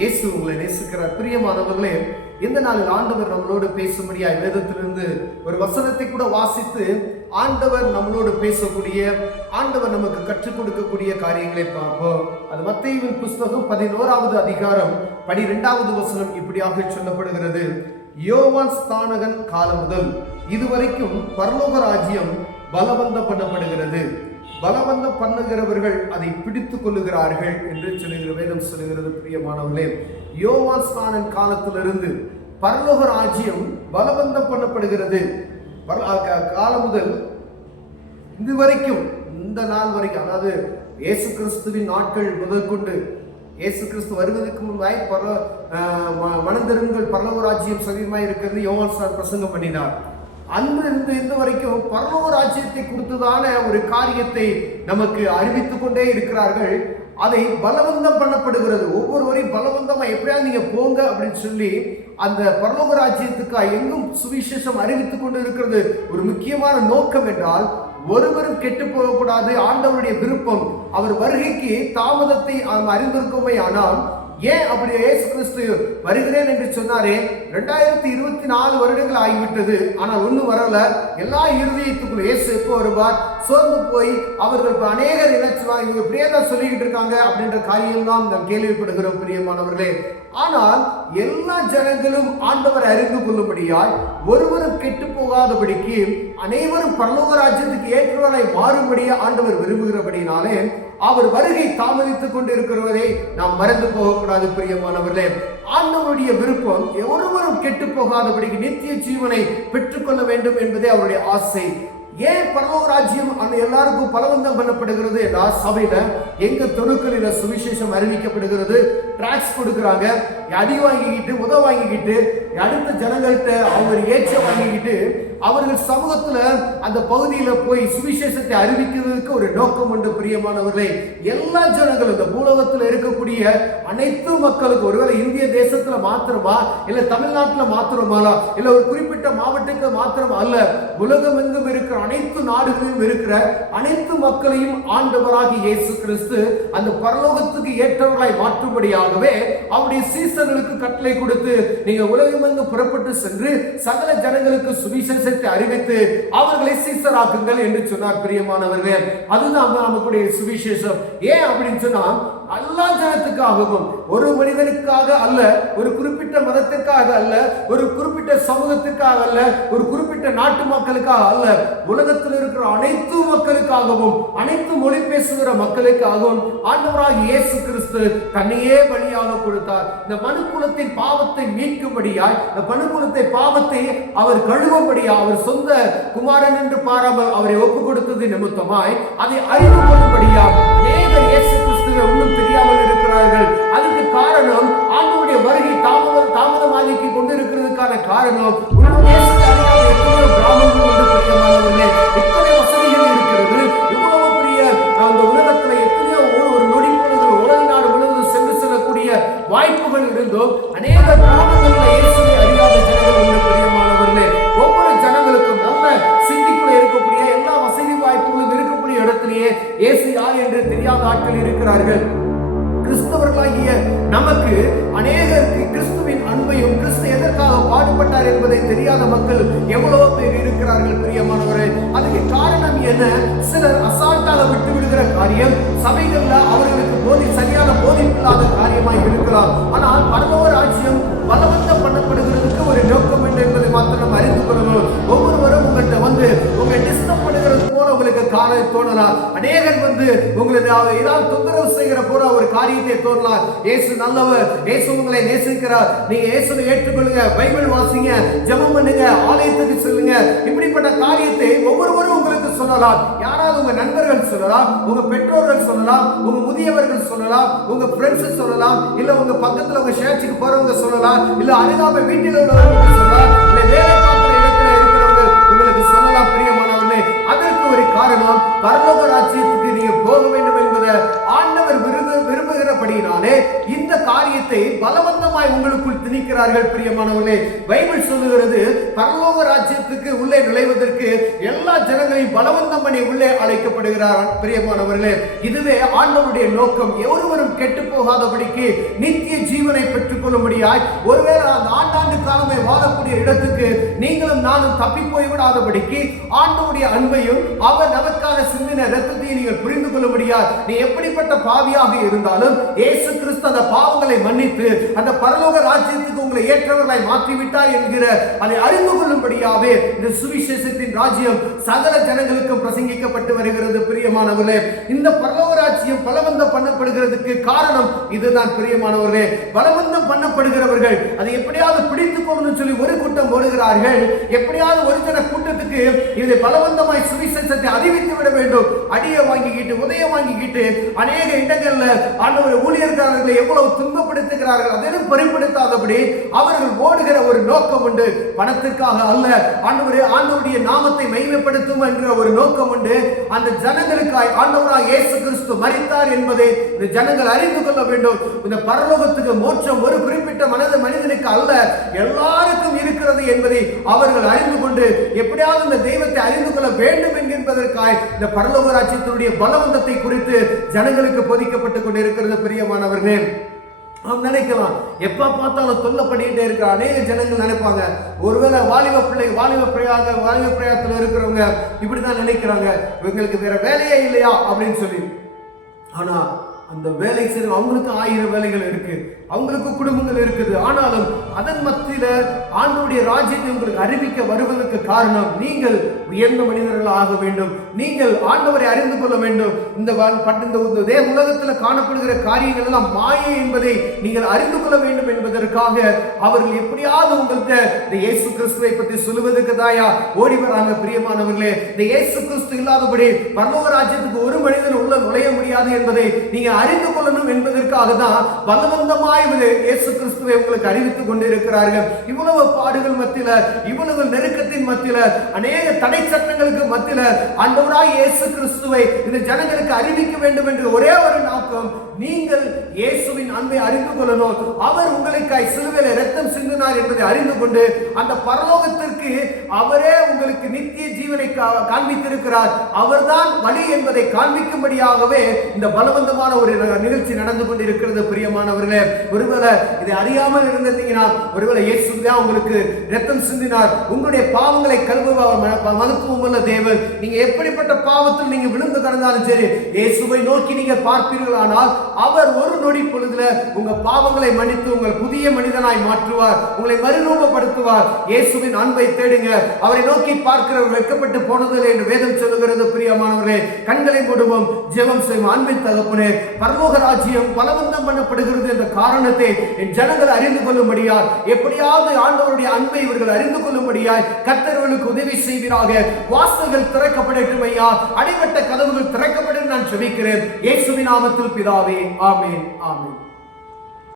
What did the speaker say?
இயேசு உங்களை நேசிக்கிறார். பிரியமானவர்களே, இந்த நாளில் ஆண்டவர் நம்மளோடு பேசும்படியாய் வேதத்திலிருந்து ஒரு வசனத்தை கூட வாசித்து ஆண்டவர் நம்மளோடு பேசக்கூடிய, ஆண்டவர் நமக்கு கற்றுக் கொடுக்கக்கூடிய காரியங்களை பார்ப்போம். அது மத்தேயுவின் புஸ்தகம் 11வது அதிகாரம் 12வது வசனம் இப்படியாக சொல்லப்படுகிறது. யோவான் ஸ்நானகன் காலம் முதல் இதுவரைக்கும் பரலோக ராஜ்யம் பலவந்தம் பண்ணப்படுகிறது, பலவந்தம் பண்ணுகிறவர்கள் அதை பிடித்துக் கொள்ளுகிறார்கள் என்று சொல்லுகிற வேதம் சொல்லுகிறது. பிரியமானவர்களே, யோவான் ஸ்நானன் காலத்திலிருந்து பரலோக ராஜ்யம் பலவந்தம் பண்ணப்படுகிறது. காலம் முதல் இதுவரைக்கும், இந்த நாள் வரைக்கும், அதாவது இயேசு கிறிஸ்துவின் நாட்கள் முதல் கொண்டு இயேசு கிறிஸ்து வருவதற்கு முன்பாய் மனந்திருங்கள் பரலோக ராஜ்யம் சமீபமாய் இருக்கிறது யோவான் ஸ்நானன் பிரசங்கம் பண்ணினார். அன்றிருந்து இந்த வரைக்கும் பரலோக ராஜ்யத்தை குறித்துதான ஒரு காரியத்தை நமக்கு அறிவித்துக் கொண்டே இருக்கிறார்கள். அதை பலவந்தம் பண்ணப்படுகிறது. ஒவ்வொருவரையும் பலவந்தமா எப்படியாவது நீங்க போங்க அப்படின்னு சொல்லி அந்த பரலோக ராஜ்யத்துக்கு எங்கும் சுவிசேஷம் அறிவித்துக் கொண்டு இருக்கிறது. ஒரு முக்கியமான நோக்கம் என்றால், ஒருவரும் கெட்டு போகக்கூடாது. ஆண்டவருடைய விருப்பம். அவர் வருகைக்கு தாமதத்தை அறிந்திருக்கோமே, ஆனால் ஏன் அப்படி இயேசு கிறிஸ்து வருகிறேன் என்று சொன்னாரே? 2024 வருடங்கள் ஆகிவிட்டது, ஆனால் ஒன்றும் வரல. எல்லா இருதயத்துக்குள்ள இயேசு எப்போ வருவார்? சோர்ந்து போய் அவர்கள் அநேகர் நினைச்சுவாங்க, இவங்க இப்படியேதான் சொல்லிக்கிட்டு இருக்காங்க அப்படின்ற காரியம் தான் நாம் கேள்விப்படுகிறோம். பிரியமானவர்களே, ஆனால் எல்லா ஜனங்களும் ஆண்டவர் அறிந்து கொள்ளும்படியாய், ஒருவரும் கெட்டு போகாதபடிக்கு அனைவரும் பரலோக ராஜ்யத்துக்கு ஏற்றவராய் மாறும்படியா ஆண்டவர் விரும்புகிறபடினாலே அவர் வருகை தாமதித்துக் கொண்டிருக்கிறவரை நாம் மறந்து போகக்கூடாது. பிரியமானவர்களே, ஆண்டவருடைய விருப்பம் ஒருவரும் கெட்டு போகாதபடிக்கு நித்திய ஜீவனை பெற்றுக்கொள்ள வேண்டும் என்பதே அவருடைய ஆசை. ஏன் பரலோக ராஜ்யம் எல்லாருக்கும் பலவந்தம் பண்ணப்படுகிறது என்றால், சபையில எங்க தொழுக்களில சுவிசேஷம் அறிவிக்கப்படுகிறது, டிராக்ஸ் கொடுக்குறாங்க, அடி வாங்கிக்கிட்டு உத வாங்கிக்கிட்டு அடுத்த ஜனங்கள்கிட்ட அவங்க ஏற்ற வாங்கிக்கிட்டு அவர்கள் சமூகத்துல அந்த பகுதியில போய் சுவிசேஷத்தை அறிவிக்கிறதுக்கு ஒரு நோக்கம் உண்டு. பிரியமானவர்களே, எல்லா ஜனங்களும் இந்த பூலோகத்தில் இருக்கக்கூடிய அனைத்து மக்களுக்கு, ஒருவேளை இந்திய தேசத்துல மாத்திரமா, இல்ல தமிழ்நாட்டுல மாத்திரமாலா, இல்ல ஒரு குறிப்பிட்ட மாவட்டத்துக்கு மாத்திரம் அல்ல, உலகம் எங்கும் இருக்கிற அனைத்து நாடுகளிலும் இருக்கிற அனைத்து மக்களையும் ஆண்டவராகி இயேசு கிறிஸ்து அந்த பரலோகத்துக்கு ஏற்றவர்களாய் மாற்றும்படியாகவே அவருடைய சீசர்களுக்கு கட்டளை கொடுத்து, நீங்க உலகமெங்கும் புறப்பட்டு சென்று சகல ஜனங்களுக்கு சுவிசேஷத்தை அறிவித்து அவர்களை சீசராக்குங்கள் என்று சொன்னார். பிரியமானவர்களே, அதுதான் நமக்குடைய சுவிசேஷம். ஏன் அப்படின்னு சொன்னா, எல்லா ஜனத்துக்காகவும், ஒரு மனிதனுக்காக அல்ல, ஒரு குறிப்பிட்ட மதத்திற்காக அல்ல, ஒரு குறிப்பிட்ட சமூகத்திற்காக அல்ல, ஒரு குறிப்பிட்ட நாட்டு மக்களுக்காக அல்ல, உலகத்தில் இருக்கிற அனைத்து மக்களுக்காகவும், அனைத்து மொழி பேசுகிற மக்களுக்காகவும் ஆண்டவராகிய இயேசு கிறிஸ்து தன்னையே பலியாக கொடுத்தார். இந்த மனுக்குலத்தின் பாவத்தை மீட்கும்படியாய், இந்த மனுக்குலத்தை பாவத்தை அவர் கழுவும்படியா, அவர் சொந்த குமாரன் என்று பாராமல் அவரை ஒப்பு கொடுத்தது நிமித்தமாய் அதை அறிந்து கொள்ளும்படியா அநேகர் இயேசு கிறிஸ்துவை இன்னும் தெரியாமல் இருக்கிறார்கள். அதுக்கு காரணம் ஆண்டவருடைய வருகை தாமதமாகி கொண்டிருக்கிறதுக்கான காரணம் எத்தனையோ கிராமங்கள் வந்து, பிரியமானவர்களே, எத்தனை வசதிகள் இருக்கிறது, இவ்வளவு பெரிய அந்த உலகத்துல எத்தனையோ ஒரு நொடி பொழுது உலக நாடு முழுவதும் சென்று செல்லக்கூடிய வாய்ப்புகள் இருந்தும் அநேக கிராமங்களில் இயேசுவை அறியாத ஜனங்கள் உண்டு. பிரியமானவர்களே, ஒவ்வொரு ஜனங்களுக்கும் நல்ல சிந்திக்குள்ள இருக்கக்கூடிய எல்லா வசதி வாய்ப்புகளும் இருக்கக்கூடிய இடத்திலேயே இயேசு யார் என்று தெரியாத ஆட்கள் இருக்கிறார்கள். கிறிஸ்தவர்களாகிய நமக்கு அநேகருக்கு கிறிஸ்துவின் அன்பையும், கிறிஸ்து எதற்காக பாடுபட்டார் என்பதை தெரியாத மக்கள் எவ்வளவு பேர் இருக்கிறார்கள். பிரியமானவரே, அதுக்கு காரணம் என்ன? சிலர் அசால்ட்டாக விட்டு விடுகிற காரியம், சபைகள்ல அவர்களுக்கு சரியான போதிப்பில்லாத காரியமாய் இருக்கலாம். ஆனால் பரலோக ராஜ்யம் பலவந்தம் பண்ணப்படுகிறதுக்கு ஒரு நோக்கம் என்ன என்பதை மாத்திரம் அறிந்து கொள்ளணும். ஒவ்வொருவரும் உங்கள்கிட்ட வந்து உங்களை டிஸ்டர்ப் பண்ணுகிறது போல உங்களுக்கு காரணம் தோணலாம். அநேகர் வந்து உங்களுக்கு ஏதாவது தொந்தரவு செய்கிற போல ஒரு காரியத்தை தோணலாம். இயேசு நல்லவர், இயேசு உங்களை நேசிக்கிறார், நீங்க இயேசுவை ஏற்றுக்கொள்ளுங்க, பைபிள் வாசிங்க, ஜெபம் பண்ணுங்க, ஆலயத்துக்கு செல்லுங்க, இப்படிப்பட்ட காரியத்தை ஒவ்வொருவரும் உங்களுக்கு சொல்லலாம். யாராவது உங்க நண்பர்கள் சொல்லலாம், உங்க பெற்றோர்கள் சொல்லலாம், உங்க முதியவர்கள் சொல்லலாம், உங்க ஃப்ரெண்ட்ஸ் சொல்லலாம், இல்ல உங்க பக்கத்துல உங்க சேர்ச்சுக்கு போறவங்க சொல்லலாம், இல்ல அருகாமை வீட்டில் உள்ளவங்க சொல்லலாம், இல்ல வேலை பார்க்கிற இடத்துல இருக்கிறவங்க உங்களுக்கு சொல்லலாம். பிரியமானவர்களே, அதற்கு ஒரு காரணம், பரலோக ராஜ்யத்துக்கு நீங்க போக வேண்டும் என்பதை ஆண்டவர் விரும்புகிறபடியினால காரணத்தினாலே இந்த காரியத்தை பலவந்தமாய் உங்களுக்குள் திணிக்கிறார்கள். பிரியமானவர்களே, பைபிள் சொல்லுகிறது பரலோக ராஜ்யத்துக்கு உள்ளே நுழைவதற்கு எல்லா ஜனங்களையும் பலவந்தம் பண்ணி உள்ளே அழைக்கப்படுகிறார். பிரியமானவர்களே, இதுவே ஆண்டவருடைய நோக்கம். ஒருவரும் கெட்டு போகாதபடிக்கு நித்திய ஜீவனை பெற்றுக் கொள்ள முடியாய். ஒருவேளை அந்த ஆண்டாண்டு காலமே வாழக்கூடிய இடத்துக்கு நீங்களும் நானும் தப்பி போய்விடாதபடிக்கு ஆண்டவருடைய அன்பையும் அவர் நமக்காக சிந்தின இரத்தத்தையும் நீங்கள் புரிந்து கொள்ள முடியாது. நீ எப்படிப்பட்ட பாவியாக இருந்தாலும் இயேசு கிறிஸ்து அந்த பாவங்களை மன்னித்து அந்த பரலோக ராஜ்யத்துக்கு உங்களை ஏற்றவர்களாய் மாற்றிவிட்டார் என்கிற அதை அறிந்து கொள்ளும்படியாவே இந்த சுவிசேஷத்தின் ராஜ்யம் சகல ஜனங்களுக்கும் பிரசங்கிக்கப்பட்டு வருகிறது. பிரியமானவர்களே, இந்த பரலோக ராஜ்யம் பலவந்தம் பண்ணப்படுகிறதுக்கு காரணம் இதுதான். பிரியமானவர்களே, பலவந்தம் பண்ணப்படுகிறவர்கள் அதை எப்படியாவது பிடித்துக் கொள்ளணும்னு சொல்லி ஒரு கூட்டம் ஓடுகிறார்கள். எப்படியாவது ஒரு ஜன கூட்டத்துக்கு இதை பலவந்தமாய் சுவிசேஷத்தை அறிவித்து விட வேண்டும். அடியை வாங்கிக்கிட்டு உதய வாங்கிக்கிட்டு அநேக இடங்கள்ல ஆண்டவர் ஊழியர்காரர்களை எவ்வளவு துன்பப்படுத்துகிறார்கள். அதெல்லாம் பொருட்படுத்தாதபடி அவர்கள் ஓடுகிற ஒரு நோக்கம் உண்டு. பணத்திற்காக அல்ல, ஆண்டவருடைய நாமத்தை மகிமைப்படுத்தும் என்கிற ஒரு நோக்கம் உண்டு. அந்த ஜனங்களுக்காய் ஆண்டவராக இயேசு கிறிஸ்து மரித்தார் என்பதை இந்த ஜனங்கள் அறிந்து கொள்ள வேண்டும். இந்த பரலோகத்துக்கு மோட்சம் ஒரு குறிப்பிட்ட மனிதனுக்கு அல்ல, எல்லாருக்கும் இருக்கிறது என்பதை அவர்கள் அறிந்து கொண்டு எப்படியாவது இந்த தெய்வத்தை அறிந்து கொள்ள வேண்டும் என்கின்றதற்காய் இந்த பரலோக ராஜ்யத்தினுடைய பலவந்தத்தை குறித்து ஜனங்களுக்கு போதிக்கப்பட்டுக் கொண்டிருக்கிறது. பிரியமானவர்களே, நாம் நினைக்கலாம் எப்ப பார்த்தாலும் தொல்லை பண்ணிக்கிட்டே இருக்கிற அநேக ஜனங்கள் நினைப்பாங்க, ஒருவேளை வாலிப பிரயாத்துல இருக்கிறவங்க இப்படிதான் நினைக்கிறாங்க, இவங்களுக்கு வேற வேலையே இல்லையா அப்படின்னு சொல்லி. ஆனா அந்த வேலை செய்ய அவங்களுக்கு 1000 வேலைகள் இருக்கு, அவங்களுக்கு குடும்பங்கள் இருக்குது. ஆனாலும் அதன் மத்தியில ஆண்டவருடைய ராஜ்யத்தை உங்களுக்கு அறிவிக்க வருவதற்கு காரணம் நீங்கள் உயர்ந்த மனிதர்கள் ஆக வேண்டும். நீங்கள் ஆண்டவரை அறிந்து கொள்ள வேண்டும். இந்த உலகத்தில் காணப்படுகிற காரியங்கள் எல்லாம் மாயை என்பதை நீங்கள் அறிந்து கொள்ள வேண்டும் என்பதற்காக அவர்கள் எப்படியாவது உங்கள்கிட்ட இந்த இயேசு கிறிஸ்துவை பற்றி சொல்லுவதற்கு தாயா ஓடி வராங்க. பிரியமானவர்களே, இந்த இயேசு கிறிஸ்து இல்லாதபடி பரலோக ராஜ்யத்துக்கு ஒரு மனிதன் உள்ள நுழைய முடியாது என்பதை நீங்க அறிந்து கொள்ளணும் என்பதற்காக தான் பலவந்தமாய் இயேசு கிறிஸ்துவை உங்களுக்கு அறிவித்துக் கொண்டிருக்கிறார்கள். இவ்வளவு பாடுகள் மத்தியில, இவ்வளவு நெருக்கத்தின் மத்தியில, அநேக தடை சட்டங்களுக்கு மத்தியில ஆண்டவராய் இயேசு கிறிஸ்துவை இந்த ஜனங்களுக்கு அறிவிக்க வேண்டும் என்று ஒரே ஒரு நோக்கம், நீங்கள் இயேசுவின் அன்பை அறிந்து கொள்ளணும். அவர் உங்களுக்காய் சிலுவையில் இரத்தம் சிந்தினார் என்பதை அறிந்து கொண்டு அந்த பரலோகத்திற்கு அவரே உங்களுக்கு நித்திய ஜீவனை காண்பித்திருக்கிறார். அவர்தான் வழி என்பதை காண்பிக்கும்படியாகவே இந்த பலவந்தமான ஒரு நிகழ்ச்சி நடந்து கொண்டிருக்கிறது. பிரியமானவர்களே, ஒருவேளை இதை அறியாமல் இருந்தீங்கன்னா, ஒருவேளை இயேசுதான் உங்களுக்கு இரத்தம் சிந்தினார், உங்களுடைய பாவங்களை கழுவுவார் மகத்துவம் உள்ள தேவன். நீங்க எப்படிப்பட்ட பாவத்தில் நீங்க விழுந்து கடந்தாலும் சரி, இயேசுவை நோக்கி நீங்க பார்ப்பீர்களானால் அவர் ஒரு நொடி பொழுதுல உங்க பாவங்களை மன்னித்து உங்கள் புதிய மனிதனாய் மாற்றுவார், உங்களை மறுரூபப்படுத்துவார். இயேசுவின் அன்பை தேடுங்க. அவரை நோக்கி பார்க்கிறவர் வெட்கப்பட்டு போனதில்லை என்று வேதம் சொல்லுகிறது. பிரியமானவர்களே, கண்களை மூடுவோம், ஜெபம் செய்வோம். அன்பின் தகப்பனே, பரலோக ராஜ்யம் பலவந்தம் பண்ணப்படுகிறது என்ற காரணத்தை என் ஜனங்கள் அறிந்து கொள்ளும்படியாய், எப்படியாவது ஆண்டவருடைய அன்பை இவர்கள் அறிந்து கொள்ளும்படியாய் கர்த்தர்களுக்கு உதவி செய்வீராக. வாசல்கள் திறக்கப்படட்டும் ஐயா, அடைபட்ட கதவுகள் திறக்கப்படும் நான் ஜெபிக்கிறேன் இயேசுவின் நாமத்தில் பிதாவே, ஆமென், ஆமென்.